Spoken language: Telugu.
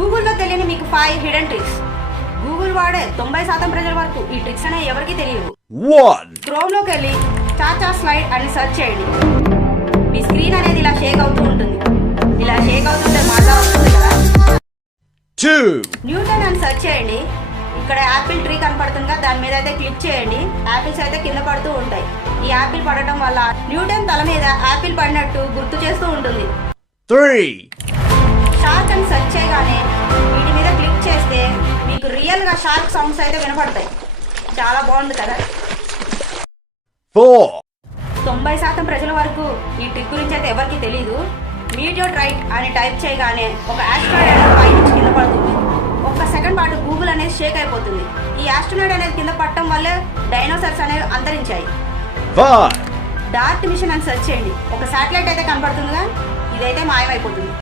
గూగుల్లో తెలియని మీకు 5 హిడెన్ ట్రిక్స్. గూగుల్ వాడే 90% ప్రజల వరకు ఈ ట్రిక్స్ అనేవి ఎవరికి తెలియవు. క్రోమ్ లోకి వెళ్ళి చాచా స్లైడ్ అని సెర్చ్ చేయండి. మీ స్క్రీన్ అనేది ఇలా షేక్ అవుతూ ఉంటుంది. ఇలా షేక్ అవుతుంటే మజా వస్తుంది కదా. న్యూటన్ అని సెర్చ్ చేయండి. ఇక్కడ యాపిల్ ట్రీ కనపడుతుందిగా, దాని మీద అయితే క్లిక్ చేయండి. యాపిల్స్ అయితే కింద పడుతూ ఉంటాయి. ఈ యాపిల్ పడటం వల్ల న్యూటన్ తల మీద యాపిల్ పడినట్టు గుర్తు చేస్తూ ఉంటుంది. షార్క్ అని సెర్చ్ చేయగానే వీటి మీద క్లిక్ చేస్తే మీకు రియల్ గా షార్క్ సౌండ్స్ అయితే వినపడతాయి. చాలా బాగుంది కదా. 90% ప్రజల వరకు ఈ ట్రిక్ గురించి అయితే ఎవరికి తెలీదు. మీడియోట్ రైట్ అని టైప్ చేయగానే ఒక ఆస్ట్రాయిడ్ పై నుంచి కింద పడుతుంది. ఒక్క సెకండ్ పాటు గూగుల్ అనేది షేక్ అయిపోతుంది. ఈ ఆస్ట్రాయిడ్ అనేది కింద పడటం వల్లే డైనోసార్స్ అనేవి అంతరించాయి. డార్ట్ మిషన్ అని సెర్చ్ చేయండి. ఒక శాటిలైట్ అయితే కనపడుతుందిగా, ఇదైతే మాయమైపోతుంది.